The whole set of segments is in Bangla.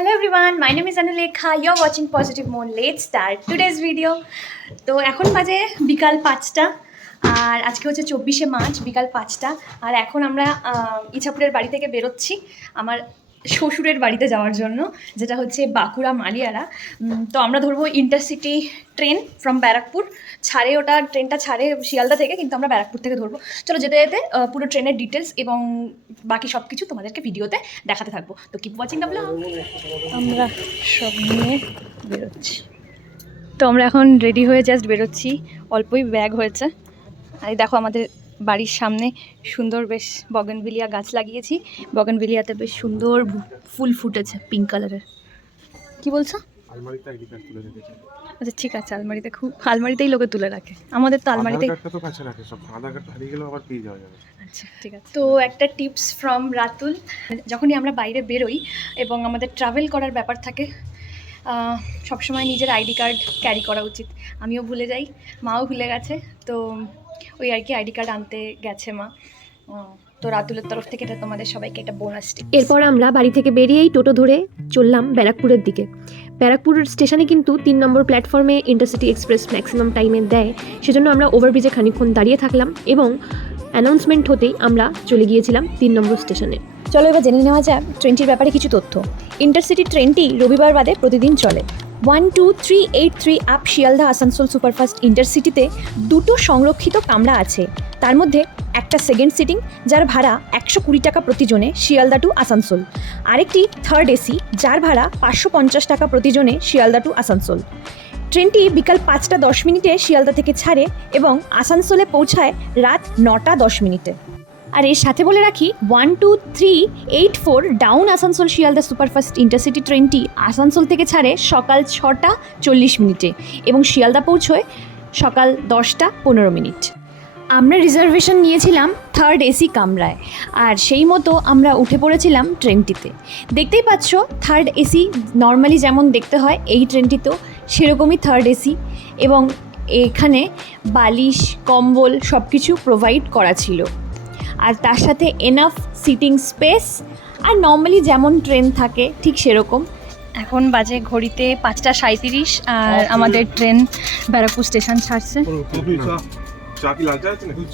Hello everyone, my name is Anulekha. You're watching Positive Mood. Let's start today's video. তো এখন বাজে বিকাল 5টা আর আজকে হচ্ছে 24শে মার্চ বিকাল 5টা আর এখন আমরা ইছাপুরের বাড়ি থেকে বেরোচ্ছি আমার শ্বশুরের বাড়িতে যাওয়ার জন্য, যেটা হচ্ছে বাঁকুড়া মালিয়ারা। তো আমরা ধরবো ইন্টারসিটি ট্রেন ফ্রম ব্যারাকপুর। ছাড়ে ওটা, ট্রেনটা ছাড়ে শিয়ালদা থেকে, কিন্তু আমরা ব্যারাকপুর থেকে ধরবো। চলো যেতে যেতে পুরো ট্রেনের ডিটেলস এবং বাকি সব কিছু তোমাদেরকে ভিডিওতে দেখাতে থাকবো। তো কিপ ওয়াচিং দ্য ব্লগ। আমরা সব নিয়ে বেরোচ্ছি। তো আমরা এখন রেডি হয়ে জাস্ট বেরোচ্ছি, অল্পই ব্যাগ হয়েছে। আর দেখো আমাদের বাড়ির সামনে সুন্দর বেশ বগনভিলিয়া গাছ লাগিয়েছি। বগনভিলিয়াতে বেশ সুন্দর ফুল ফুটেছে পিঙ্ক কালারের। কি বলছো? আলমারিতে আইডি কার্ড তুলে রেখেছে। আচ্ছা ঠিক আছে, আলমারিতেই লোকে তুলে রাখে, আমাদের তো আলমারিতেই। আধার কার্ডটা তো কাছে রাখে সব, আধার কার্ড হারিয়ে গেলেও আবার পেয়ে যাওয়া যাবে। আচ্ছা ঠিক আছে। তো একটা টিপস ফ্রম রাতুল, যখনই আমরা বাইরে বেরোই এবং আমাদের ট্রাভেল করার ব্যাপার থাকে, সবসময় নিজের আইডি কার্ড ক্যারি করা উচিত। আমিও ভুলে যাই, মাও ভুলে গেছে, তো ওই আর কি আইডি কার্ড আনতে গেছে মা। তো রাতুলের তরফ থেকে এটা তোমাদের সবাইকে একটা বোনাস টিপ। এরপর আমরা বাড়ি থেকে বেরিয়েই টোটো ধরে চললাম ব্যারাকপুরের দিকে। ব্যারাকপুর স্টেশনে কিন্তু 3 নম্বর প্ল্যাটফর্মে ইন্টারসিটি এক্সপ্রেস ম্যাক্সিমাম টাইমে দেয়, সেজন্য আমরা ওভারব্রিজে খানিকক্ষণ দাঁড়িয়ে থাকলাম এবং অ্যানাউন্সমেন্ট হতেই আমরা চলে গিয়েছিলাম 3 নম্বর স্টেশনে। চলো এবার জেনে নেওয়া যাক ট্রেনটির ব্যাপারে কিছু তথ্য। ইন্টারসিটি ট্রেনটি রবিবার বাদে প্রতিদিন চলে। 12383 আপ শিয়ালদা আসানসোল সুপারফাস্ট ইন্টারসিটিতে 2টো সংরক্ষিত কামরা আছে। তার মধ্যে একটা সেকেন্ড সিটিং, যার ভাড়া 120 টাকা প্রতিজনে শিয়ালদা টু আসানসোল। আরেকটি থার্ড এসি, যার ভাড়া 550 টাকা প্রতিজনে শিয়ালদা টু আসানসোল। ট্রেনটি বিকাল 5টা 10 মিনিটে শিয়ালদা থেকে ছাড়ে এবং আসানসোলে পৌঁছায় রাত 9টা 10 মিনিটে। আর এর সাথে বলে রাখি, 12384 down Asansol Sealdah superfast intercity ট্রেনটি আসানসোল থেকে ছাড়ে সকাল 6টা 40 মিনিটে এবং শিয়ালদা পৌঁছয় সকাল 10টা 15 মিনিট। আমরা রিজার্ভেশন নিয়েছিলাম থার্ড এসি কামরায়, আর সেই মতো আমরা উঠে পড়েছিলাম ট্রেনটিতে। দেখতেই পাচ্ছ থার্ড এসি নর্মালি যেমন দেখতে হয়, এই ট্রেনটিতেও সেরকমই থার্ড এসি, এবং এখানে বালিশ কম্বল সব কিছু প্রোভাইড করা ছিল, আর তার সাথে এনাফ সিটিং স্পেস, আর নর্মালি যেমন ট্রেন থাকে ঠিক সেরকম। এখন বাজে ঘড়িতে 5টা 37 আর আমাদের ট্রেন ব্যারাকপুর স্টেশন ছাড়ছে। চা কি লাল চা আছে নাকি?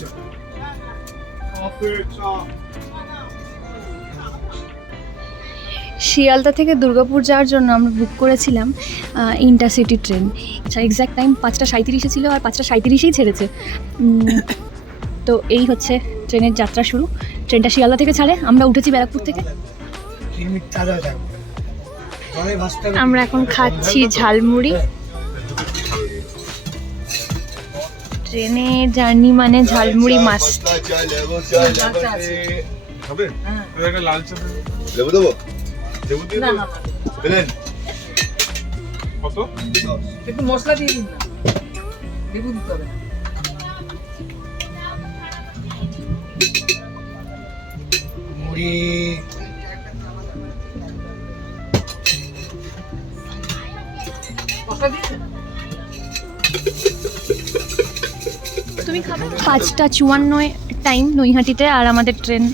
শিয়ালদা থেকে দুর্গাপুর যাওয়ার জন্য আমরা বুক করেছিলাম ইন্টারসিটি ট্রেন। আচ্ছা এক্স্যাক্ট টাইম 5টা 37 ছিল আর 5টা 37ই ছেড়েছে। তো এই হচ্ছে ট্রেনের যাত্রা শুরু। ট্রেনটা শিয়ালদা থেকে ছাড়ে, আমরা উঠেছি ব্যারাকপুর থেকে। আমরা এখন খাচ্ছি ঝালমুড়ি। ট্রেনের জার্নি মানে ঝালমুড়ি মাস্ট। লাল চা লেবু দেবো? লেবু দিয়ে না পেলেন কত? একটু মশলা দিয়ে দিন না, লেবু দিতে হবে না। মুড়ি মশলা দিয়েছেন? তুমি খাবে? 5টা 54 টাইম নৈহাটিতে, আর আমাদের ট্রেন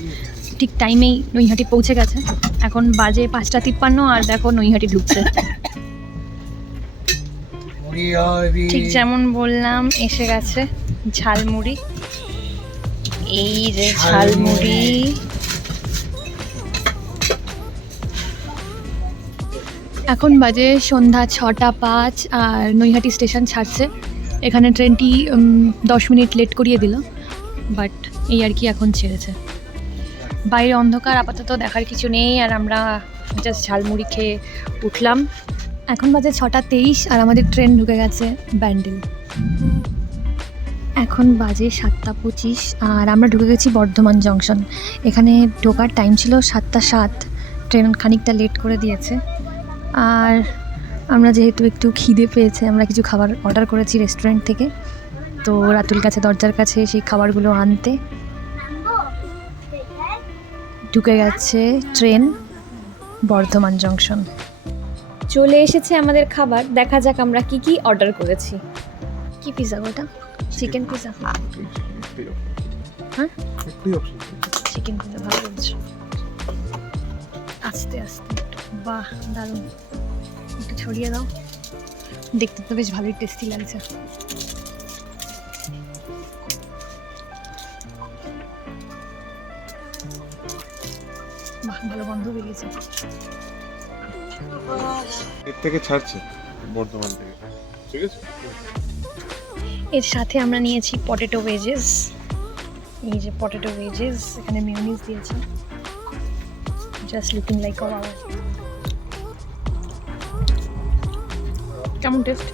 ঠিক টাইমেই নৈহাটি পৌঁছে গেছে। এখন বাজে 5টা 53 আর দেখো নৈহাটি ঢুকছে। ঠিক যেমন বললাম এসে গেছে ঝালমুড়ি। এই যে ঝালমুড়ি। এখন বাজে সন্ধ্যা 6টা 5 আর নৈহাটি স্টেশন ছাড়ছে। এখানে ট্রেনটি 10 মিনিট লেট করিয়ে দিল, বাট এই আর কি এখন ছেড়েছে। বাইরে অন্ধকার, আপাতত দেখার কিছু নেই, আর আমরা জাস্ট ঝালমুড়ি খেয়ে উঠলাম। এখন বাজে 6টা 23 আর আমাদের ট্রেন ঢুকে গেছে ব্যান্ডেল। এখন বাজে 7টা 25 আর আমরা ঢুকে গেছি বর্ধমান জংশন। এখানে ঢোকার টাইম ছিল 7টা 7, ট্রেন খানিকটা লেট করে দিয়েছে। আর আমরা যেহেতু একটু খিদে পেয়েছে, আমরা কিছু খাবার অর্ডার করেছি রেস্টুরেন্ট থেকে। তো রাতুল কাছে দরজার কাছে সেই খাবারগুলো আনতে ঢুকে গেছে ট্রেন বর্ধমান জংশন। চলে এসেছে আমাদের খাবার, দেখা যাক আমরা কি কি অর্ডার করেছি। কি পিৎজা ওটা? Chicken pizza. হ্যাঁ চিকেন পিৎজা ভালো বলছো। আস্তে আস্তে বাহ দারুণ, একটু ছড়িয়ে দাও। দেখতে তো বেশ ভালোই টেস্টি লাগছে। বাহ, ভালো গন্ধ বেরিয়েছে। এর থেকে ছাড়ছে বর্ধমান থেকে, ঠিক আছে। এর সাথে আমরা নিয়েছি পটেটো ভেজেস। এই যে পটেটো ভেজেস, এখানে মিউনিস দিয়েছে, জাস্ট লুকিং লাইক আ ওয়াও। কেমন টেস্ট?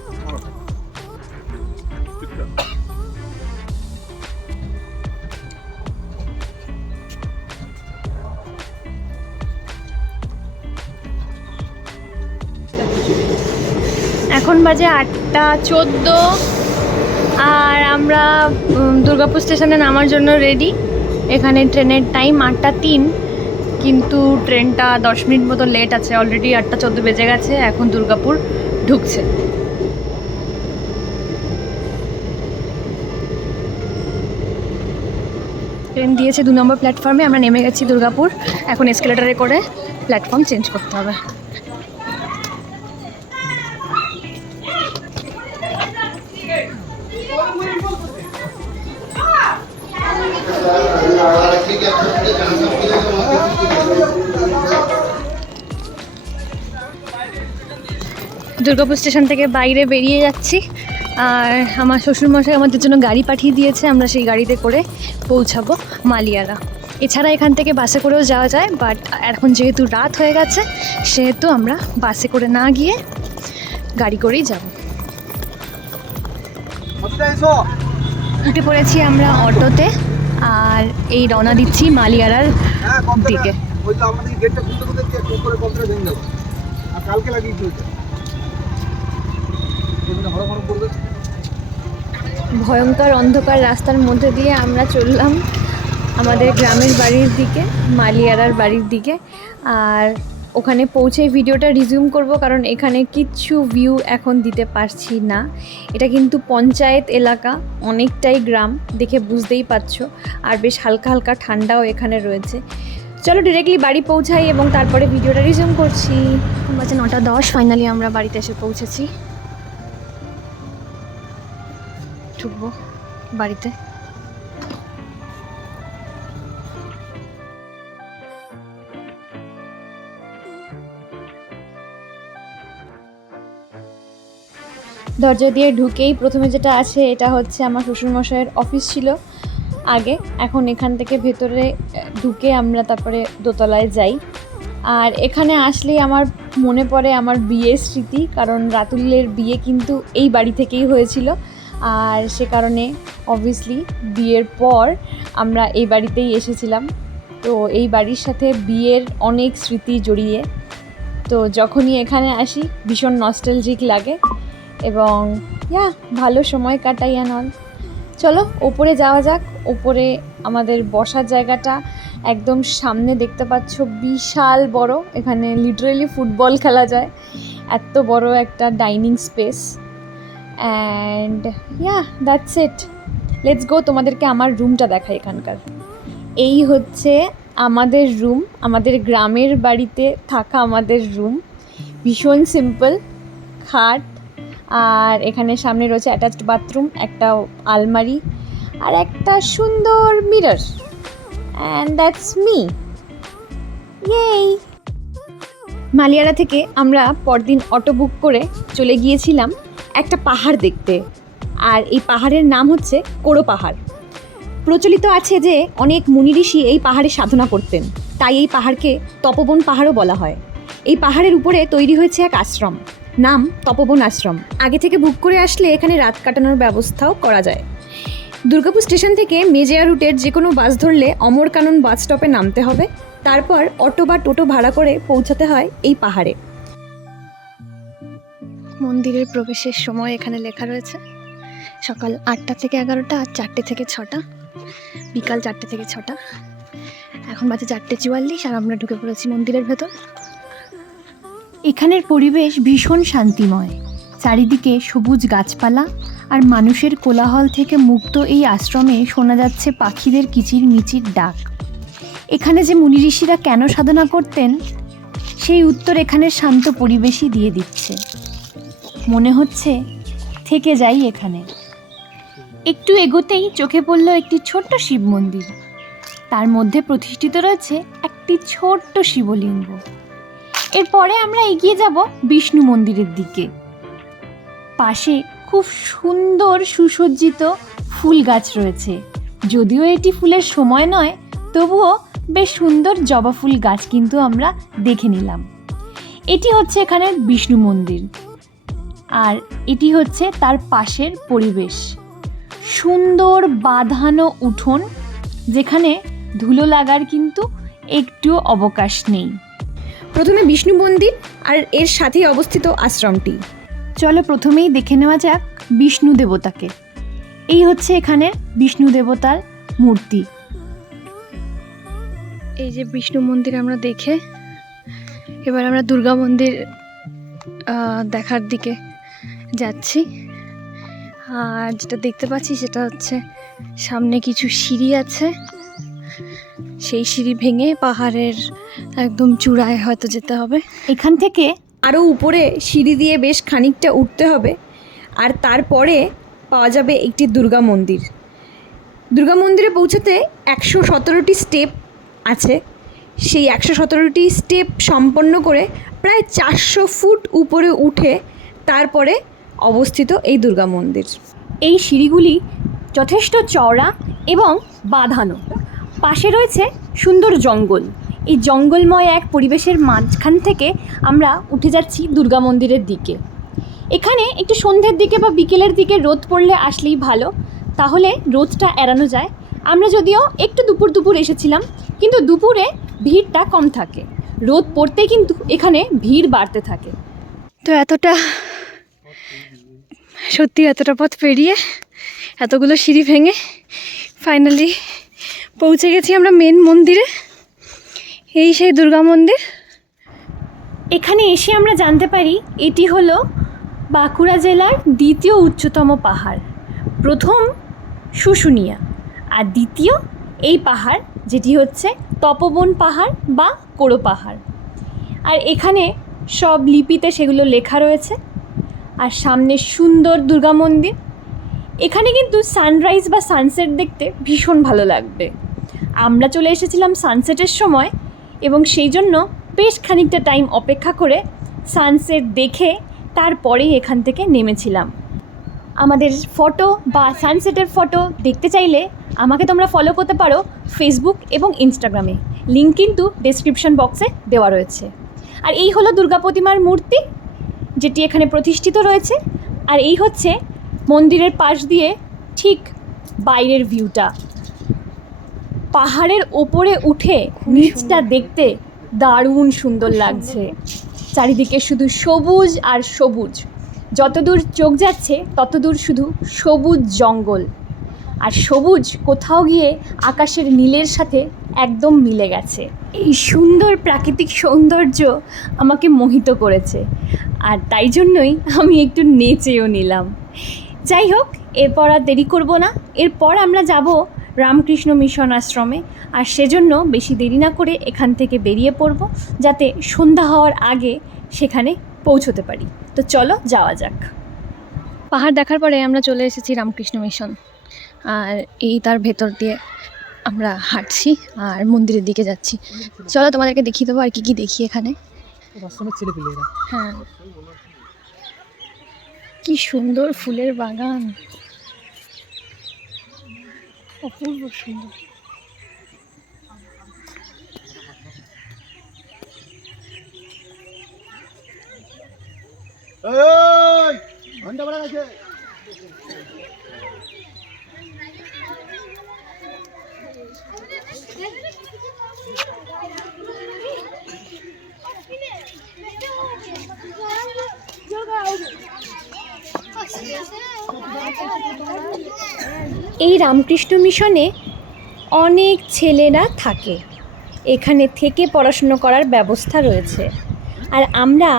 এখন বাজে 8:14 আর আমরা দুর্গাপুর স্টেশনে নামার জন্য রেডি। এখানে ট্রেনের টাইম 8:03, কিন্তু ট্রেনটা 10 মিনিট মতো লেট আছে। অলরেডি 8:14 বেজে গেছে, এখন দুর্গাপুর ঢুকছে। ট্রেন দিয়েছে 2 নম্বর প্ল্যাটফর্মে, আমরা নেমে গেছি দুর্গাপুর। এখন এসকেলেটারে করে প্ল্যাটফর্ম চেঞ্জ করতে হবে। দুর্গাপুর স্টেশন থেকে বাইরে বেরিয়ে যাচ্ছি, আর আমার শ্বশুরমশাই আমাদের জন্য গাড়ি পাঠিয়ে দিয়েছে। আমরা সেই গাড়িতে করে পৌঁছাবো মালিয়ারা। এছাড়া এখান থেকে বাসে করেও যাওয়া যায়, বাট এখন যেহেতু রাত হয়ে গেছে সেহেতু আমরা বাসে করে না গিয়ে গাড়ি করেই যাব। উঠে পড়েছি আমরা অটোতে, আর এই রওনা দিচ্ছি মালিয়ারার দিকে। ভয়ঙ্কর অন্ধকার রাস্তার মধ্যে দিয়ে আমরা চললাম আমাদের গ্রামের বাড়ির দিকে, মালিয়ারার বাড়ির দিকে। আর ওখানে পৌঁছে ভিডিওটা রিজিউম করব, কারণ এখানে কিচ্ছু ভিউ এখন দিতে পারছি না। এটা কিন্তু পঞ্চায়েত এলাকা, অনেকটাই গ্রাম, দেখে বুঝতেই পারছো। আর বেশ হালকা হালকা ঠান্ডাও এখানে রয়েছে। চলো ডিরেক্টলি বাড়ি পৌঁছাই এবং তারপরে ভিডিওটা রিজিউম করছি। বাজে 9:10, ফাইনালি আমরা বাড়িতে এসে পৌঁছেছি। ঢুকবো বাড়িতে। দরজা দিয়ে ঢুকেই প্রথমে যেটা আছে এটা হচ্ছে আমার শ্বশুরমশাইয়ের অফিস ছিল আগে। এখন এখান থেকে ভেতরে ঢুকে আমরা তারপরে দোতলায় যাই। আর এখানে আসলেই আমার মনে পড়ে আমার বিয়ের স্মৃতি, কারণ রাতুলের বিয়ে কিন্তু এই বাড়ি থেকেই হয়েছিল। আর সে কারণে অবভিয়াসলি বিয়ের পর আমরা এই বাড়িতেই এসেছিলাম। তো এই বাড়ির সাথে বিয়ের অনেক স্মৃতি জড়িয়ে, তো যখনই এখানে আসি ভীষণ নস্টালজিক লাগে এবং ভালো সময় কাটাই অ্যান্ড অল। চলো ওপরে যাওয়া যাক। ওপরে আমাদের বসার জায়গাটা একদম সামনে দেখতে পাচ্ছ, বিশাল বড়। এখানে লিটারেলি ফুটবল খেলা যায়, এত বড় একটা dining space. And that's it, let's go. তোমাদেরকে আমার রুমটা দেখাই এখানকার। এই হচ্ছে আমাদের রুম, আমাদের গ্রামের বাড়িতে থাকা আমাদের রুম। ভীষণ সিম্পল, খাট, আর এখানে সামনে রয়েছে অ্যাটাচড বাথরুম, একটা আলমারি আর একটা সুন্দর মিরর। And that's me. ইয়েই। মালিয়ারা থেকে আমরা পরদিন অটো বুক করে চলে গিয়েছিলাম একটা পাহাড় দেখতে, আর এই পাহাড়ের নাম হচ্ছে কোড়ো পাহাড়। প্রচলিত আছে যে অনেক মুনি ঋষি এই পাহাড়ে সাধনা করতেন, তাই এই পাহাড়কে তপবন পাহাড়ও বলা হয়। এই পাহাড়ের উপরে তৈরি হয়েছে এক আশ্রম, নাম তপবন আশ্রম। আগে থেকে বুক করে আসলে এখানে রাত কাটানোর ব্যবস্থাও করা যায়। দুর্গাপুর স্টেশন থেকে মেজিয়া রুটের যে কোনো বাস ধরলে অমরকানন বাস স্টপে নামতে হবে, তারপর অটো বা টোটো ভাড়া করে পৌঁছাতে হয় এই পাহাড়ে। মন্দিরের প্রবেশের সময় এখানে লেখা রয়েছে সকাল 8টা থেকে 11টা আর 4টে থেকে 6টা, বিকাল 4টে থেকে 6টা। এখন বাজে 4:44 আর আমরা ঢুকে পড়েছি মন্দিরের ভেতর। এখানের পরিবেশ ভীষণ শান্তিময়, চারিদিকে সবুজ গাছপালা আর মানুষের কোলাহল থেকে মুক্ত এই আশ্রমে শোনা যাচ্ছে পাখিদের কিচির মিচির ডাক। এখানে যে মুনি ঋষিরা কেন সাধনা করতেন সেই উত্তর এখানে শান্ত পরিবেশই দিয়ে দিচ্ছে। মনে হচ্ছে থেকে যাই এখানে। একটু এগোতেই চোখে পড়ল একটি ছোট্ট শিব মন্দির। তার মধ্যে প্রতিষ্ঠিত রয়েছে একটি ছোট্ট শিবলিঙ্গ। এরপরে আমরা এগিয়ে যাব বিষ্ণু মন্দিরের দিকে। পাশে খুব সুন্দর সুসজ্জিত ফুল গাছ রয়েছে। যদিও এটি ফুলের সময় নয়, তবুও বেশ সুন্দর জবা ফুল গাছ কিন্তু আমরা দেখে নিলাম। এটি হচ্ছে এখানের বিষ্ণু মন্দির, আর এটি হচ্ছে তার পাশের পরিবেশ। সুন্দর বাঁধানো উঠোন, যেখানে ধুলো লাগার কিন্তু একটু অবকাশ নেই। প্রথমে বিষ্ণু মন্দির আর এর সাথেই অবস্থিত আশ্রমটি। চলো প্রথমেই দেখে নেওয়া যাক বিষ্ণু দেবতাকে। এই হচ্ছে এখানে বিষ্ণু দেবতার মূর্তি। এই যে বিষ্ণু মন্দির আমরা দেখে এবার আমরা দুর্গা মন্দির দেখার দিকে যাচ্ছি। আর যেটা দেখতে পাচ্ছি সেটা হচ্ছে সামনে কিছু সিঁড়ি আছে। সেই সিঁড়ি ভেঙে পাহাড়ের একদম চূড়ায় হয়তো যেতে হবে। এখান থেকে আরও উপরে সিঁড়ি দিয়ে বেশ খানিকটা উঠতে হবে, আর তারপরে পাওয়া যাবে একটি দুর্গা মন্দির। দুর্গা মন্দিরে পৌঁছাতে 117টি স্টেপ আছে। সেই 117টি স্টেপ সম্পন্ন করে প্রায় 400 ফুট উপরে উঠে তারপরে অবস্থিত এই দুর্গা মন্দির। এই সিঁড়িগুলি যথেষ্ট চওড়া এবং বাঁধানো। পাশে রয়েছে সুন্দর জঙ্গল। এই জঙ্গলময় এক পরিবেশের মাঝখান থেকে আমরা উঠে যাচ্ছি দুর্গা মন্দিরের দিকে। এখানে একটু সন্ধ্যের দিকে বা বিকেলের দিকে রোদ পড়লে আসলেই ভালো, তাহলে রোদটা এড়ানো যায়। আমরা যদিও একটু দুপুর এসেছিলাম, কিন্তু দুপুরে ভিড়টা কম থাকে। রোদ পড়তেই কিন্তু এখানে ভিড় বাড়তে থাকে। তো এতটা পথ পেরিয়ে এতগুলো সিঁড়ি ভেঙে ফাইনালি পৌঁছে গেছি আমরা মেন মন্দিরে। এই সেই দুর্গা মন্দির। এখানে এসে আমরা জানতে পারি এটি হলো বাঁকুড়া জেলার দ্বিতীয় উচ্চতম পাহাড়। প্রথম শুশুনিয়া, আর দ্বিতীয় এই পাহাড়, যেটি হচ্ছে তপবন পাহাড় বা কোড়ো পাহাড়। আর এখানে সব লিপিতে সেগুলো লেখা রয়েছে। আর সামনে সুন্দর দুর্গা মন্দির। এখানে কিন্তু সানরাইজ বা সানসেট দেখতে ভীষণ ভালো লাগবে। আমরা চলে এসেছিলাম সানসেটের সময়, এবং সেই জন্য বেশ খানিকটা টাইম অপেক্ষা করে সানসেট দেখে তারপরেই এখান থেকে নেমেছিলাম। আমাদের ফটো বা সানসেটের ফটো দেখতে চাইলে আমাকে তোমরা ফলো করতে পারো ফেসবুক এবং ইনস্টাগ্রামে। লিঙ্ক কিন্তু ডেসক্রিপশন বক্সে দেওয়া রয়েছে। আর এই হলো দুর্গা প্রতিমার মূর্তি, যেটি এখানে প্রতিষ্ঠিত রয়েছে। আর এই হচ্ছে মন্দিরের পাশ দিয়ে ঠিক বাইরের ভিউটা। পাহাড়ের ওপরে উঠে নিচটা দেখতে দারুণ সুন্দর লাগছে। চারিদিকে শুধু সবুজ আর সবুজ। যতদূর চোখ যাচ্ছে ততদূর শুধু সবুজ জঙ্গল, আর সবুজ কোথাও গিয়ে আকাশের নীলের সাথে একদম মিলে গেছে। এই সুন্দর প্রাকৃতিক সৌন্দর্য আমাকে মোহিত করেছে, আর তাই জন্যই আমি একটু নেচেও নিলাম। যাই হোক, এরপর আর দেরি করব না। এরপর আমরা যাব রামকৃষ্ণ মিশন আশ্রমে। আর সেজন্য বেশি দেরি না করে এখান থেকে বেরিয়ে পড়ব, যাতে সন্ধ্যা হওয়ার আগে সেখানে পৌঁছতে পারি। তো চলো যাওয়া যাক। পাহাড় দেখার পরে আমরা চলে এসেছি রামকৃষ্ণ মিশন। আর এই তার ভেতর দিয়ে আমরা হাঁটছি আর মন্দিরের দিকে যাচ্ছি। চলো তোমাদেরকে দেখিয়ে দেবো আর কি দেখি এখানে। হ্যাঁ, কি সুন্দর ফুলের বাগান, অপূর্ব সুন্দর। এই রামকৃষ্ণ মিশনে অনেক ছেলেরা থাকে। এখানে থেকে পড়াশুনো করার ব্যবস্থা রয়েছে। আর আমরা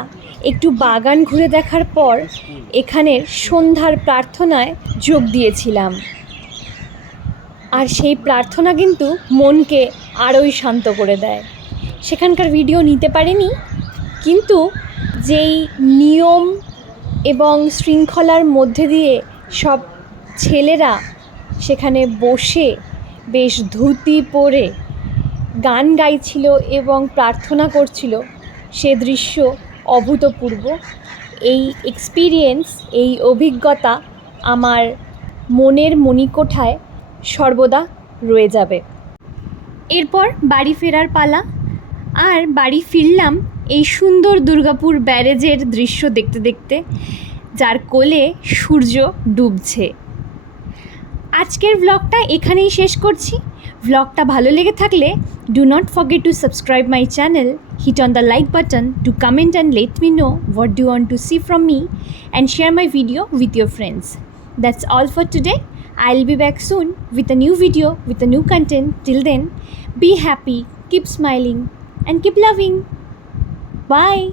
একটু বাগান ঘুরে দেখার পর এখানের সন্ধ্যার প্রার্থনায় যোগ দিয়েছিলাম। আর সেই প্রার্থনা কিন্তু মনকে আরোই শান্ত করে দেয়। সেখানকার ভিডিও নিতে পারিনি, কিন্তু যেই নিয়ম এবং শৃঙ্খলার মধ্যে দিয়ে সব ছেলেরা সেখানে বসে বেশ ধুতি পরে গান গাইছিল এবং প্রার্থনা করছিল, সে দৃশ্য অভূতপূর্ব। এই এক্সপিরিয়েন্স, এই অভিজ্ঞতা আমার মনের মণিকোঠায় সর্বদা রয়ে যাবে। এরপর বাড়ি ফেরার পালা। আর বাড়ি ফিরলাম এই সুন্দর দুর্গাপুর ব্যারেজের দৃশ্য দেখতে দেখতে, যার কোলে সূর্য ডুবছে। আজকের ব্লগটা এখানেই শেষ করছি। ব্লগটা ভালো লেগে থাকলে do not forget to subscribe my channel, hit on the like button, to comment and let me know what do you want to see from me, and share my video with your friends. That's all for today. I'll be back soon with a new video, with a new content. Till then, be happy, keep smiling, and keep loving. Bye.